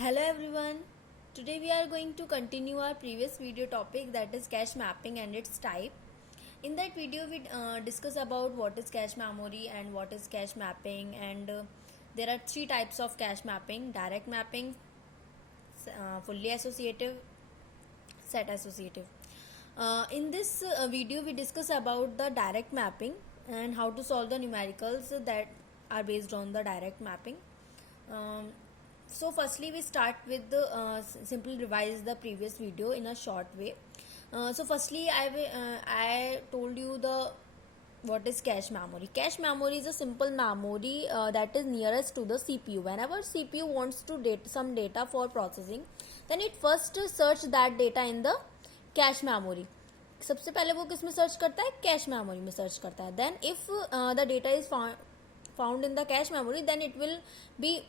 Hello everyone. Today we are going to continue our previous video topic, that is cache mapping and its type. In that video we discuss about what is cache memory and what is cache mapping, and there are three types of cache mapping: direct mapping, fully associative, set associative. In this video we discuss about the direct mapping and how to solve the numericals that are based on the direct mapping. So firstly we start with the simply revise the previous video in a short way. So firstly I told you the what is cache memory. Cache memory is a simple memory that is nearest to the CPU. Whenever CPU wants to some data for processing, then it first search that data in the cache memory. सबसे पहले वो किस में search करता है? Cache memory में search करता है. Then if the data is found in the cache memory, then it will be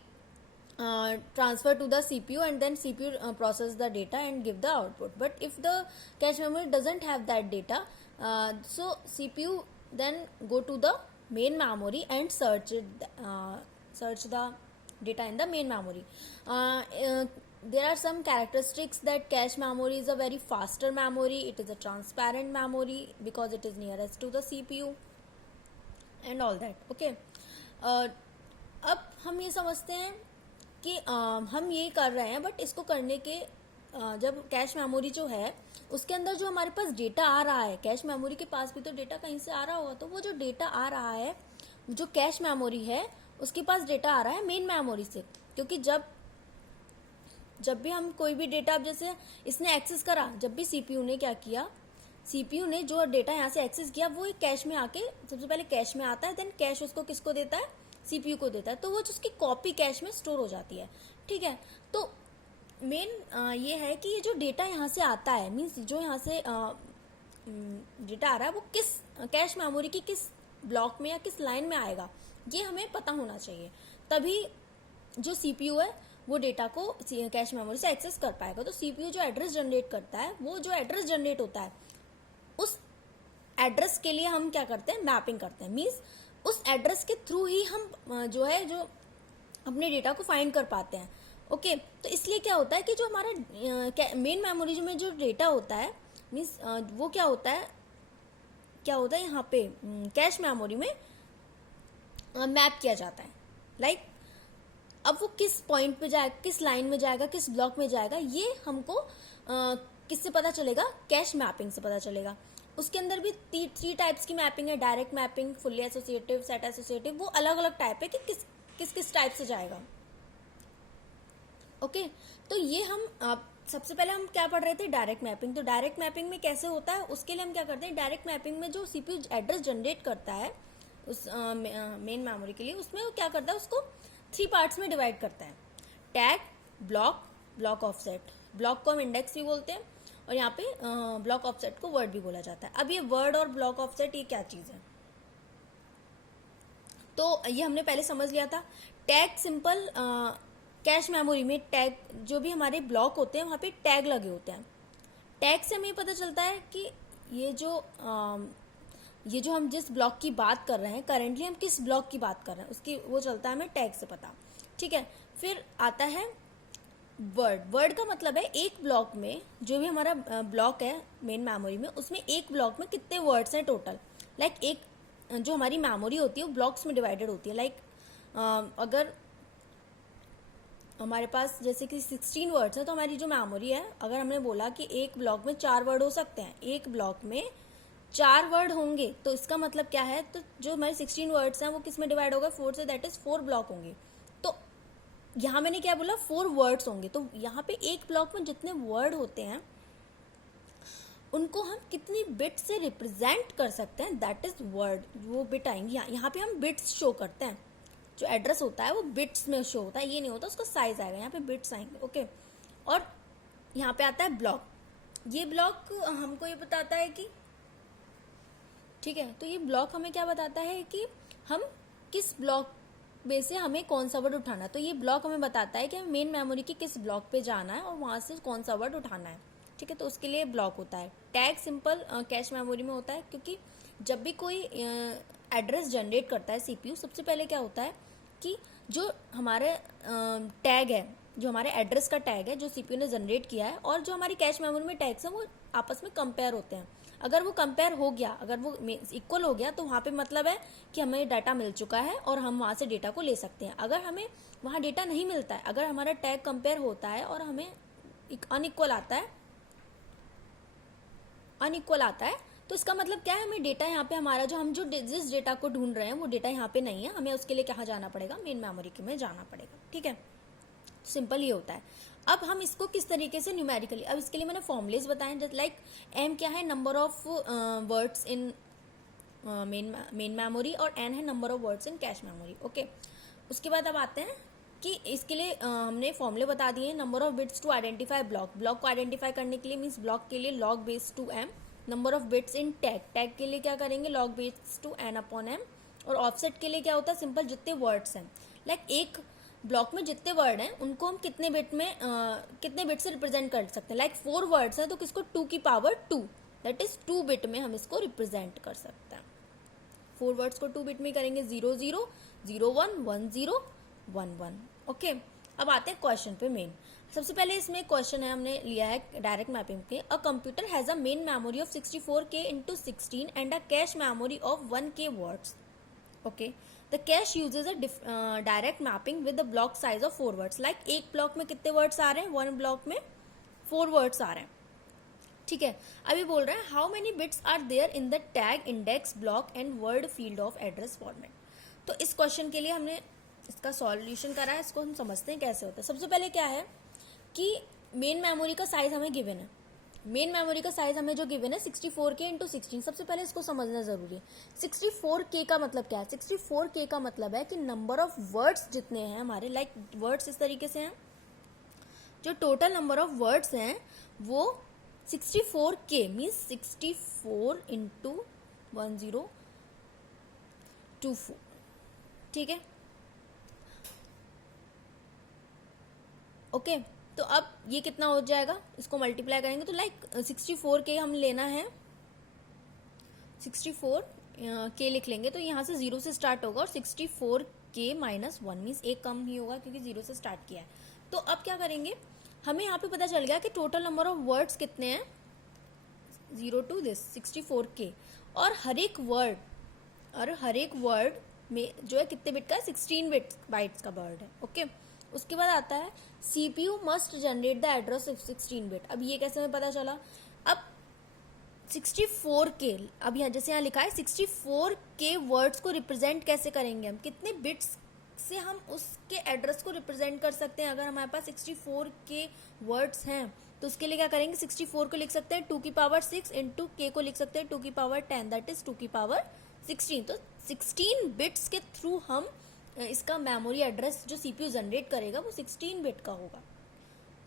transfer to the CPU, and then CPU process the data and give the output. But if the cache memory doesn't have that data, so CPU then go to the main memory and search the data in the main memory. There are some characteristics that cache memory is a very faster memory. It is a transparent memory because it is nearest to the CPU and all that. Okay. अब हम ये समझते हैं कि हम ये कर रहे हैं, बट इसको करने के जब कैश मेमोरी जो है उसके अंदर जो हमारे पास डेटा आ रहा है, कैश मेमोरी के पास भी तो डेटा कहीं से आ रहा होगा, तो वो जो डेटा आ रहा है, जो कैश मेमोरी है उसके पास डेटा आ रहा है मेन मेमोरी से. क्योंकि जब भी हम कोई भी डेटा, अब जैसे इसने एक्सेस करा, जब भी सीपीयू ने क्या किया, सीपीयू ने जो डेटा यहाँ से एक्सेस किया वो एक कैश में आके सबसे पहले कैश में आता है, देन कैश उसको किसको देता है? सीपीयू को देता है. तो वो उसकी कॉपी कैश में स्टोर हो जाती है. ठीक है. तो मेन ये है कि ये जो डेटा यहाँ से आता है, मीन्स जो यहाँ से डेटा आ रहा है वो किस कैश मेमोरी की किस ब्लॉक में या किस लाइन में आएगा, ये हमें पता होना चाहिए. तभी जो सीपीयू है वो डेटा को कैश मेमोरी से एक्सेस कर पाएगा. तो सीपीयू जो एड्रेस जनरेट करता है, वो जो एड्रेस जनरेट होता है उस एड्रेस के लिए हम क्या करते हैं? मैपिंग करते हैं. मीन्स उस एड्रेस के थ्रू ही हम जो अपने डेटा को फाइंड कर पाते हैं. ओके. तो इसलिए क्या होता है कि जो हमारा मेन मेमोरी में जो डेटा होता है, मीन्स वो क्या होता है यहाँ पे कैश मेमोरी में मैप किया जाता है. लाइक अब वो किस पॉइंट पे जाएगा, किस लाइन में जाएगा, किस ब्लॉक में जाएगा, ये हमको किससे पता चलेगा? कैश मैपिंग से पता चलेगा. उसके अंदर भी थ्री टाइप्स की मैपिंग है: direct mapping, fully associative, set associative. वो अलग अलग टाइप है कि किस टाइप से जाएगा. ओके. तो ये हम सबसे पहले हम क्या पढ़ रहे थे? Direct mapping. तो डायरेक्ट मैपिंग में कैसे होता है, उसके लिए हम क्या करते हैं? डायरेक्ट मैपिंग में जो सीपीयू एड्रेस जनरेट करता है उस मेन मेमोरी के लिए, उसमें वो क्या करता है? उसको 3 पार्ट्स में डिवाइड करता है: टैग, ब्लॉक ऑफसेट. ब्लॉक को हम इंडेक्स भी बोलते हैं, और यहाँ पे ब्लॉक ऑफसेट को वर्ड भी बोला जाता है. अब ये वर्ड और ब्लॉक ऑफसेट ये क्या चीज है? तो ये हमने पहले समझ लिया था. टैग सिंपल, कैश मेमोरी में टैग, जो भी हमारे ब्लॉक होते हैं वहाँ पे टैग लगे होते हैं. टैग से हमें पता चलता है कि ये जो हम जिस ब्लॉक की बात कर रहे हैं, करेंटली हम किस ब्लॉक की बात कर रहे हैं, उसकी वो चलता है हमें टैग से पता. ठीक है. फिर आता है वर्ड का मतलब है एक ब्लॉक में, जो भी हमारा ब्लॉक है मेन मेमोरी में, उसमें एक ब्लॉक में कितने वर्ड्स हैं टोटल. लाइक एक जो हमारी मेमोरी होती है वो ब्लॉक्स में डिवाइडेड होती है. लाइक अगर हमारे पास जैसे कि 16 वर्ड्स हैं, तो हमारी जो मेमोरी है, अगर हमने बोला कि एक ब्लॉक में 4 वर्ड हो सकते हैं, एक ब्लॉक में 4 वर्ड होंगे, तो इसका मतलब क्या है? तो जो हमारे 16 वर्ड्स हैं वो किस में डिवाइड होगा? 4 से. दैट इज 4 ब्लॉक होंगे. तो यहाँ मैंने क्या बोला? 4 वर्ड्स होंगे. तो यहाँ पे एक ब्लॉक में जितने वर्ड होते हैं उनको हम कितनी बिट से रिप्रेजेंट कर सकते हैं, दैट इज वर्ड. वो बिट आएंगी यहाँ पे, हम बिट्स शो करते हैं. जो एड्रेस होता है वो बिट्स में शो होता है, ये नहीं होता उसका साइज आएगा, यहाँ पे बिट्स आएंगे. ओके. और यहाँ पे आता है ब्लॉक. ये ब्लॉक हमको ये बताता है कि, ठीक है, तो ये ब्लॉक हमें क्या बताता है कि हम किस ब्लॉक में से हमें कौन सा वर्ड उठाना है. तो ये ब्लॉक हमें बताता है कि हमें मेन मेमोरी की किस ब्लॉक पे जाना है और वहां से कौन सा वर्ड उठाना है. ठीक है. तो उसके लिए ब्लॉक होता है. टैग सिंपल कैश मेमोरी में होता है, क्योंकि जब भी कोई एड्रेस जनरेट करता है सीपीयू, सबसे पहले क्या होता है कि जो हमारे टैग है, जो हमारे एड्रेस का टैग है जो सीपीयू ने जनरेट किया है और जो हमारी कैश मेमोरी में टैग्स हैं वो आपस में कंपेयर होते हैं। अगर वो कंपेयर हो गया, अगर वो इक्वल हो गया, तो वहाँ पे मतलब है कि हमें डाटा मिल चुका है और हम वहाँ से डेटा को ले सकते हैं। अगर हमें वहाँ डेटा नहीं मिलता है, अगर हमारा टैग कंपेयर होता है और हमें अनइक्वल आता है, तो इसका मतलब क्या है, हमें डेटा यहाँ पे हमारा जो जिस डेटा को ढूंढ रहे हैं वो डेटा यहाँ पे नहीं है, हमें उसके लिए कहाँ जाना पड़ेगा, मेन मेमोरी में जाना पड़ेगा। ठीक है, सिंपल ये होता है। अब हम इसको किस तरीके से न्यूमेरिकली, अब इसके लिए मैंने फॉर्मुलेज बताए, जस्ट लाइक एम क्या है, number of words in main memory, और एन है number of words in cache memory. Okay, उसके बाद अब आते हैं कि इसके लिए हमने फॉर्मूले बता दिए। Number of bits to identify block को आइडेंटिफाई करने के लिए मीन्स ब्लॉक के लिए log base two M. Number of bits in tag के लिए क्या करेंगे, log base two N upon M. और ऑफसेट के लिए क्या होता है, सिंपल जितने वर्ड्स हैं, लाइक एक ब्लॉक में जितने वर्ड हैं उनको हम कितने बिट से रिप्रेजेंट कर सकते हैं। लाइक 4 वर्ड्स हैं तो किसको 2 की पावर 2, दैट इज 2 बिट में हम इसको रिप्रेजेंट कर सकते हैं। 4 वर्ड्स को 2 बिट में करेंगे 0 0 0 1 1 0 1 1। ओके, अब आते हैं क्वेश्चन पे मेन। सबसे पहले इसमें क्वेश्चन है, हमने लिया है डायरेक्ट मैपिंग पे। A computer has a main memory of 64K into 16 and a cache memory of 1K words. Okay, the cash usage a direct mapping with the block size of 4 words. Like एक block में कितने words आ रहे हैं, 1 block में 4 words आ रहे हैं। ठीक है, अभी बोल रहे हैं how many bits are there in the tag, index, block and word field of address format. तो इस क्वेश्चन के लिए हमने इसका सॉल्यूशन करा है, इसको हम समझते हैं कैसे होता है। सबसे पहले क्या है कि मेन मेमोरी का साइज हमें गिवन है, मेन मेमोरी का साइज हमें जो गिवन है 64K into 16। सबसे पहले इसको समझना जरूरी है। 64K का मतलब क्या है, 64K का मतलब है कि नंबर ऑफ वर्ड्स जितने हैं हमारे, लाइक वर्ड्स इस तरीके से हैं, जो टोटल नंबर ऑफ वर्ड्स हैं वो 64K मीन्स 64 into 1024। ठीक है, ओके, तो अब ये कितना हो जाएगा, इसको मल्टीप्लाई करेंगे तो लाइक 64K हम लेना है, 64K लिख लेंगे तो यहाँ से 0 से स्टार्ट होगा और 64K माइनस 1 मीन्स एक कम ही होगा क्योंकि 0 से स्टार्ट किया है। तो अब क्या करेंगे, हमें यहाँ पे पता चल गया कि टोटल नंबर ऑफ वर्ड्स कितने हैं, 0 to this 64K, और हर एक वर्ड में जो है कितने बिट का है, 16 बाइट्स का वर्ड है। ओके, उसके बाद आता है CPU must generate the address of 16 bit. अब ये कैसे हमें पता चला, अब 64K, अब यहाँ जैसे यहाँ लिखा है 64K वर्ड्स को रिप्रेजेंट कैसे करेंगे, हम कितने बिट्स से हम उसके एड्रेस को रिप्रेजेंट कर सकते हैं। अगर हमारे पास 64K वर्ड्स हैं तो उसके लिए क्या करेंगे, 64 को लिख सकते हैं 2 की पावर 6 इंटू K को लिख सकते हैं 2 की पावर 10, दैट इज 2 की पावर 16। तो 16 बिट्स के थ्रू हम इसका मेमोरी एड्रेस जो CPU जनरेट करेगा वो 16 बिट का होगा।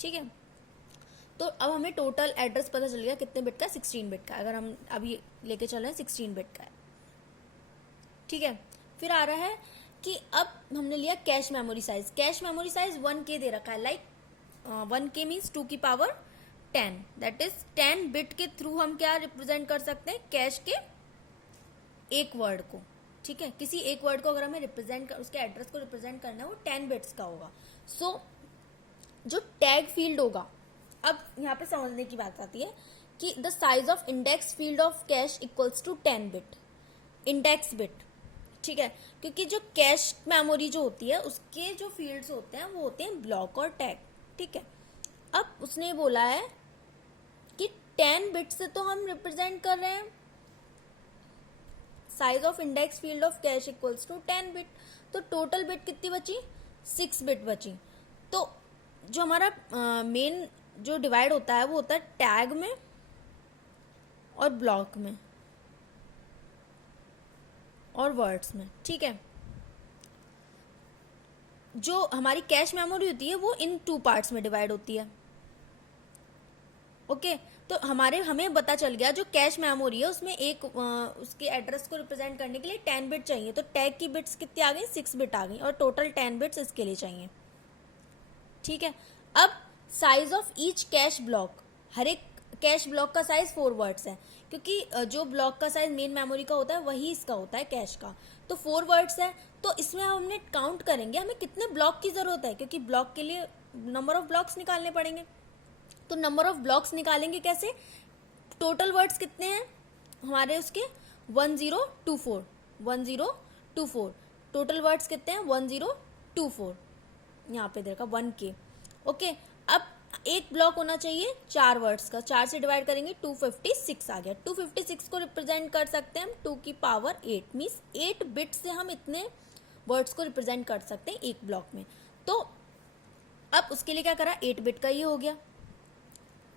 ठीक है, तो अब हमें टोटल एड्रेस पता चल गया कितने बिट का, 16 बिट का। अगर हम अभी लेके चल रहे हैं 16 बिट का है। ठीक है, फिर आ रहा है कि अब हमने लिया cache memory size. Cache memory size 1K दे रखा है, लाइक 1K मीन्स 2 की पावर 10, दैट इज 10 बिट के थ्रू हम क्या रिप्रेजेंट कर सकते हैं, कैश के एक वर्ड को। ठीक है, किसी एक वर्ड को अगर हमें उसके एड्रेस को रिप्रेजेंट करना है वो 10 बिट्स का होगा। सो जो टैग फील्ड होगा, अब यहाँ पे समझने की बात आती है कि the size of index field of cache equals to 10 bit, index bit. ठीक है, क्योंकि जो कैश मेमोरी जो होती है उसके जो फील्ड्स होते हैं वो होते हैं ब्लॉक और टैग। ठीक है, अब उसने बोला है कि 10 बिट से तो हम रिप्रेजेंट कर रहे हैं, size of index field of cache equals to 10 bit, तो टोटल बिट कितनी बची, 6 बिट बची। तो जो हमारा मेन जो डिवाइड होता है वो होता है टैग में और ब्लॉक में और वर्ड्स में। ठीक है, जो हमारी कैश मेमोरी होती है वो इन 2 पार्ट्स में डिवाइड होती है। ओके, तो हमें पता चल गया जो कैश मेमोरी है उसमें एक उसके एड्रेस को रिप्रेजेंट करने के लिए 10 बिट चाहिए, तो टैग की बिट्स कितनी आ गई, 6 बिट आ गई, और टोटल 10 बिट्स इसके लिए चाहिए। ठीक है, अब size of each cache block, हर एक कैश ब्लॉक का साइज 4 वर्ड्स है, क्योंकि जो ब्लॉक का साइज मेन मेमोरी का होता है वही इसका होता है कैश का, तो 4 वर्ड्स है। तो इसमें हमने काउंट करेंगे हमें कितने ब्लॉक की जरूरत है, क्योंकि ब्लॉक के लिए नंबर ऑफ ब्लॉक्स निकालने पड़ेंगे। तो नंबर ऑफ ब्लॉक्स निकालेंगे कैसे, टोटल वर्ड्स कितने हैं हमारे उसके 1024 टोटल वर्ड्स कितने हैं 1024, यहाँ पे देखा 1K। ओके, अब एक ब्लॉक होना चाहिए 4 वर्ड्स का, 4 से डिवाइड करेंगे 256 आ गया। 256 को रिप्रेजेंट कर सकते हैं हम 2 की पावर 8, मीन्स 8 बिट से हम इतने वर्ड्स को रिप्रेजेंट कर सकते हैं एक ब्लॉक में। तो अब उसके लिए क्या करा, 8 बिट का ये हो गया।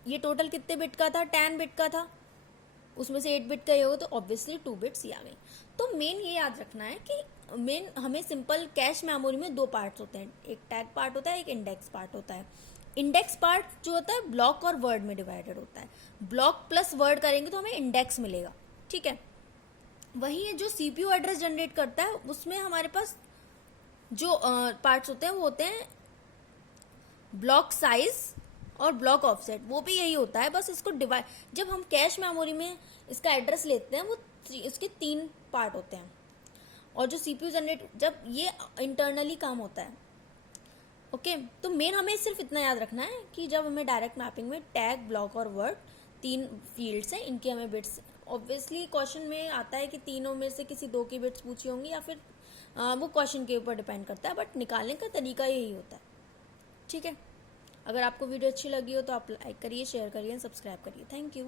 ये टोटल कितने बिट का था, 10 बिट का था, उसमें से 8 बिट का ये होगा तो ऑब्वियसली 2 बिट्स ही आ गई। तो मेन ये याद रखना है कि मेन हमें सिंपल कैश मेमोरी में 2 पार्ट्स होते हैं, एक टैग पार्ट होता है, एक इंडेक्स पार्ट होता है। इंडेक्स पार्ट जो होता है ब्लॉक और वर्ड में डिवाइडेड होता है, ब्लॉक प्लस वर्ड करेंगे तो हमें इंडेक्स मिलेगा, ठीक है। वही जो सीपीयू एड्रेस जनरेट करता है उसमें हमारे पास जो पार्ट्स होते हैं वो होते हैं ब्लॉक साइज और ब्लॉक ऑफसेट, वो भी यही होता है, बस इसको डिवाइड, जब हम कैश मेमोरी में इसका एड्रेस लेते हैं वो इसके 3 पार्ट होते हैं, और जो सीपीयू जनरेट जब ये इंटरनली काम होता है। ओके, तो मेन हमें सिर्फ इतना याद रखना है कि जब हमें डायरेक्ट मैपिंग में टैग, ब्लॉक और वर्ड 3 फील्ड्स हैं, इनके हमें बिट्स, ऑब्वियसली क्वेश्चन में आता है कि तीनों में से किसी 2 की बिट्स पूछी होंगी या फिर वो क्वेश्चन के ऊपर डिपेंड करता है, बट निकालने का तरीका यही होता है, ठीक है। अगर आपको वीडियो अच्छी लगी हो तो आप लाइक करिए, शेयर करिए, सब्सक्राइब करिए। Thank you.